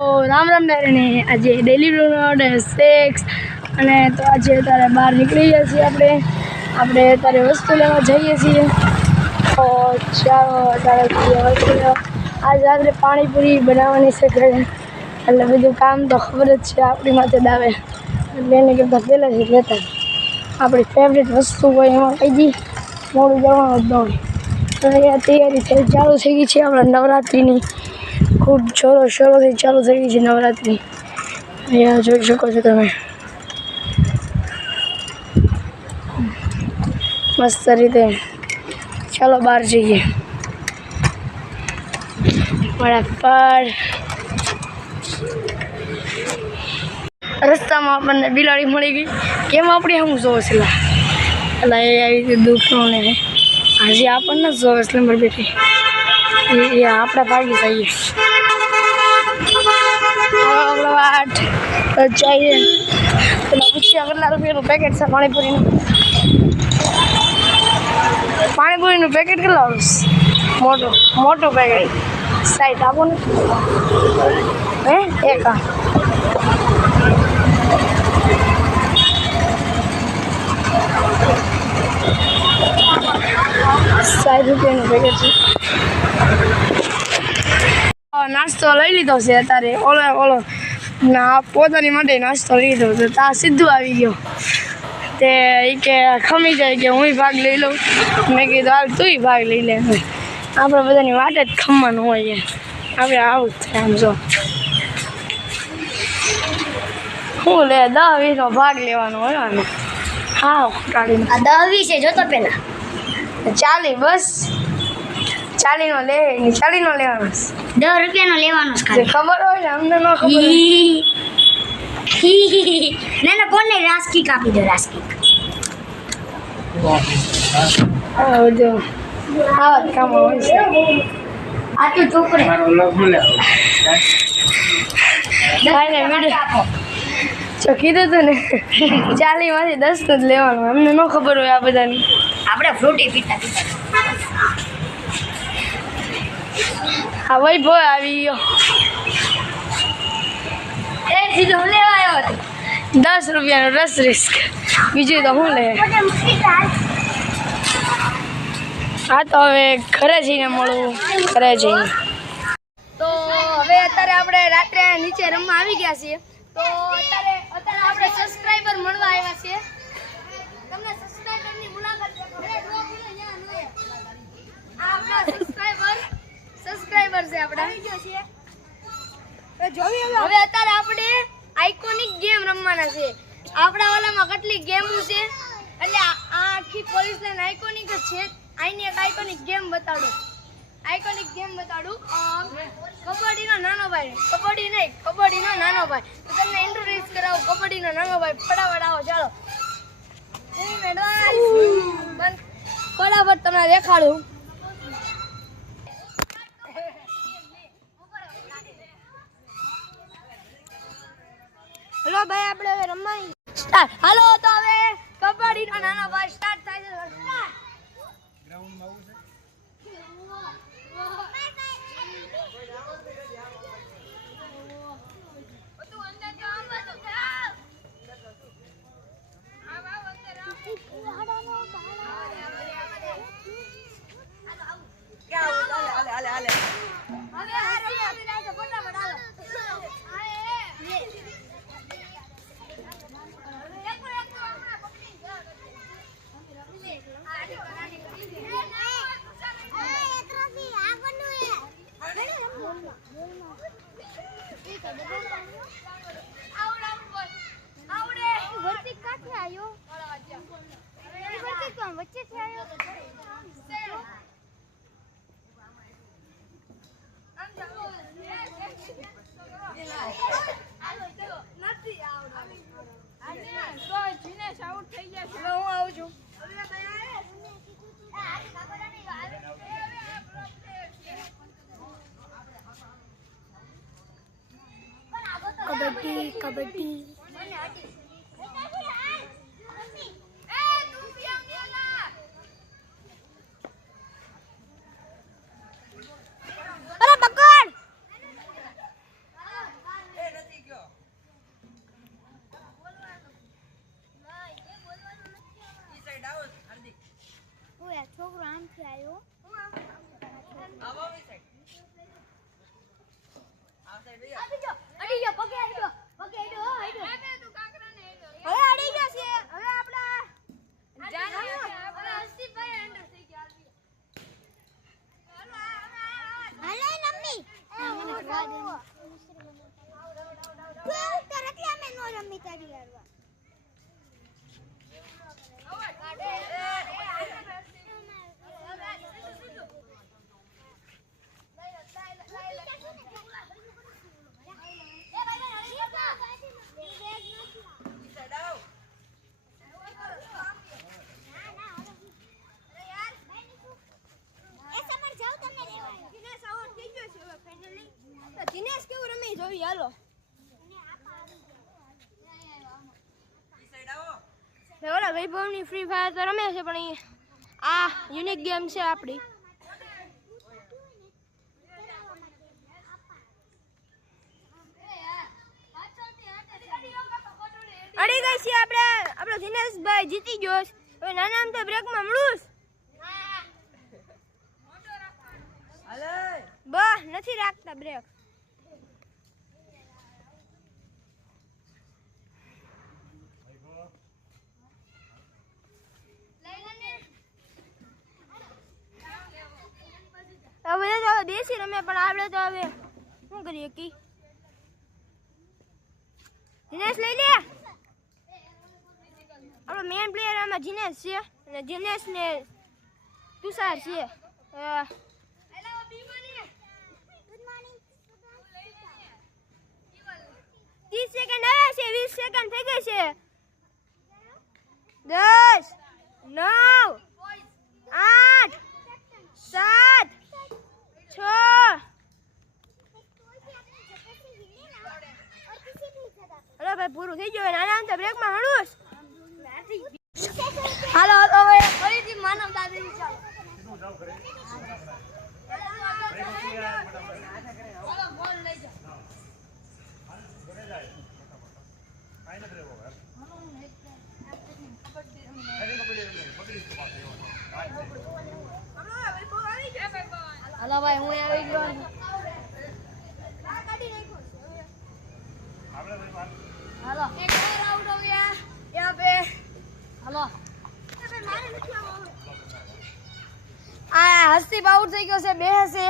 તો રામ રામ ડાયરાને આજે daily road 6 અને તો આજે અત્યારે બહાર નીકળી ગયા છીએ આપણે અત્યારે વસ્તુ લેવા જઈએ છીએ તો ચાલો અત્યારે વસ્તુ લેવા આજે રાત્રે પાણીપુરી બનાવવાની છે ઘરે એટલે બધું કામ તો ખબર જ છે આપણી માથે દાવે એટલે એને કરતાં પહેલાંથી લેતા આપણી ફેવરેટ વસ્તુ હોય એમાં કહી દી મોડું જવાનું જ ન હોય તો તૈયારી ચાલુ થઈ ગઈ છે આપણા નવરાત્રિની खूब जोरों शोरों से चालू થઈ ગઈ છે નવરાત્રી અહીંયા જોઈ શકો છો તમે મસ્ત રીતે ચાલો બહાર જઈએ ફટાફટ રસ્તામાં આપણને બિલાડી મળી ગઈ કેમ આપણે શું જોવે છે એટલે એ આવી રીતે દુઃખનું ને હજી આપણને જ જોવે છે નંબર બેઠી એ આપણે ભાગી જઈએ चाहिए तो કેટલા રૂપિયાનું પેકેટ છે પાણીપુરીનું પેકેટ કેટલા મોટું પેકેટ સાઈડ આપો ને હે એક ₹60 પેકેટ છે નાસ્તો લઈ લીધો છે અત્યારે ઓલો ના પોતાની માટે નાસ્તો લીધો તો તા સીધું આવી ગયો તે કે ખમી જાય કે હું ભાગ લઈ લઉં મેં કીધું હાલ તું ભાગ લઈ લે આપણે બધાની વાટે જ ખમવાનું હોય આપણે આવું જ થાય આમ જો શું લે 10-20નો ભાગ લેવાનો હોય ને હા કાઢીને 10-20 છે જો તો પેલા 40 બસ 40નો લે 40નો લેવાનો ₹10 લેવાનો છે ખાલી ખબર હોય ને અમને ન ખબર ના કોને રાસ્કી કાપી દો રાસ્કી જો આવા કામ હોય છે આ તો છોકરો જો કીધું હતું ને 40માંથી 10 જ લેવાનું અમને ન ખબર હોય આ બધાની આપણે ફ્રૂટી પીતા હા વૈભવ આવી ગયો એ સીધો લેવા આવ્યો હતો ₹10નો રસ રિસ્ક બીજું તો શું લે હા તો હવે ઘરે જઈને મળવું ઘરે જઈને તો હવે અત્યારે આપણે રાત્રે નીચે રમવા આવી ગયા છીએ તો અત્યારે આપણે સબસ્ક્રાઇબર મળવા આવ્યા છીએ તમને સબસ્ક્રાઇબરની મુલાકાત આ આપણા સબસ્ક્રાઇબર છે આપણા હવે અત્યારે આપણે આઇકોનિક ગેમ રમવાના છે આપણા વાલામાં કેટલી ગેમો છે એટલે આ આખી પોલીસ લાઈન આઇકોનિક જ છે આની એક આઇકોનિક ગેમ બતાડું કબડ્ડીનો નાનો ભાઈ કબડ્ડીનો નાનો ભાઈ તો તમને ઇન્ટ્રોડ્યુસ કરાવું કબડ્ડીનો નાનો ભાઈ ફટાફટ આવો ચાલો ફટાફટ તમને દેખાડું હેલો ભાઈ આપણે હવે રમવાની સ્ટાર્ટ હાલો તો હવે કબડ્ડીનો નાનો ભાઈ સ્ટાર્ટ થાય છે ગ્રાઉન્ડમાં આવું છે कबड्डी દિનેશ કેવું રમે જોઈ હાલો ઓલા વૈભવની ફ્રી ફાયર તો રમે છે પણ આ યુનિક ગેમ છે આપણી અડી ગઈ છે આપણો દિનેશભાઈ જીતી ગયો હવે નાના આમ બ્રેકમાં મળું બસ નથી રાખતા બ્રેક હવે તો દેશી રમે પણ આપણે તો હવે શું કરીએ કી દિનેશ લઈ લે આપણો મેન પ્લેયર આમાં દિનેશ છે અને દિનેશ ને તુષાર છે 30 સેકન્ડ આવે છે 20 સેકન્ડ થઈ ગઈ છે 10 9 8 7 6 અરે ભાઈ પૂરું થઈ ગયું નાના તો બ્રેકમાં હળું હાલો હવે ફરીથી માનવ દાદી ચાલો બોલ લઈ જા હાલો ભાઈ હું આવી ગયો હાલો એક और आउट हो गया यहाँ पे હાલો આ હસ્તી આઉટ થઈ ગયો છે બે છે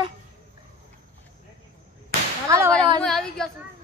હાલો હું આવી ગયો છું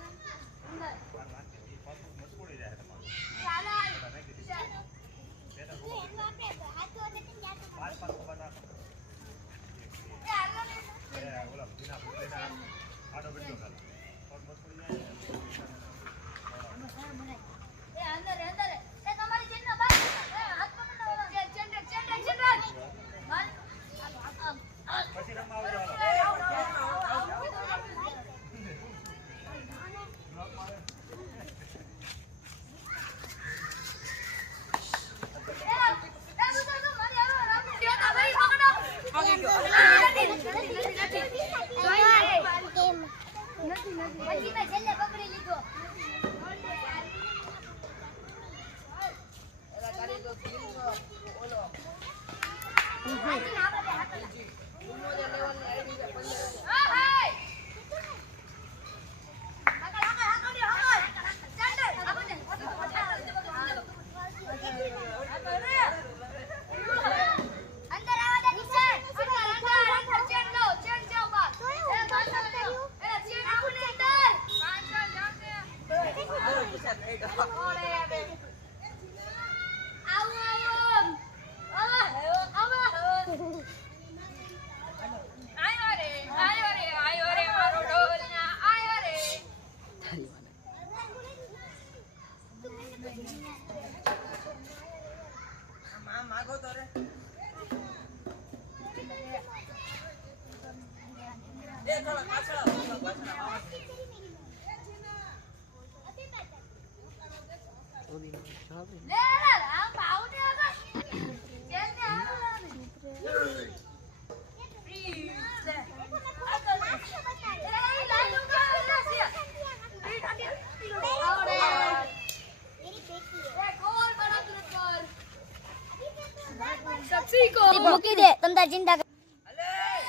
મૂકી દે તમ ચિંતા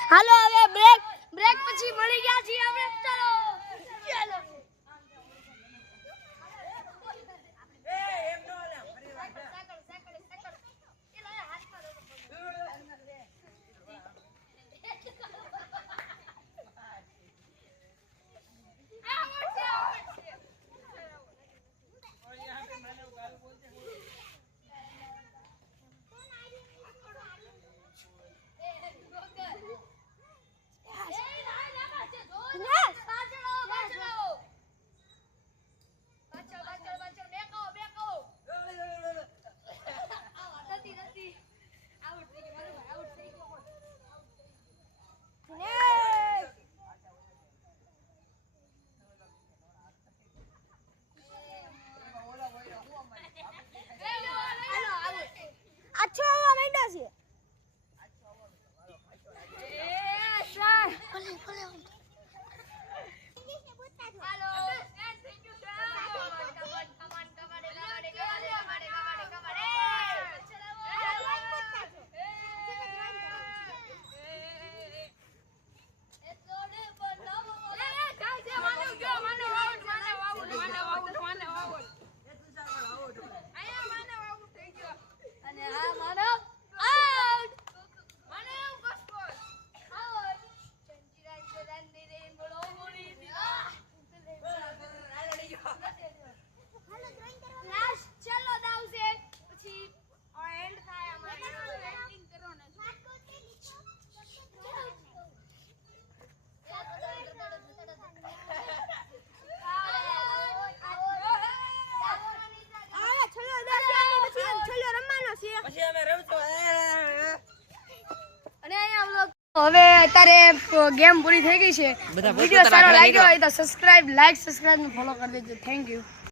હાલો હવે બ્રેક પછી મળી ગયા છીએ આપણે ચાલો ચાલો હવે અત્યારે ગેમ પૂરી થઈ ગઈ છે. બધા વિડીયો પોતપોતાના સારો ઘરે લાગ્યો નીકળો. હોય તો સબસ્ક્રાઇબ લાઈક સબસ્ક્રાઇબ ને ફોલો કરી દેજો. Thank you.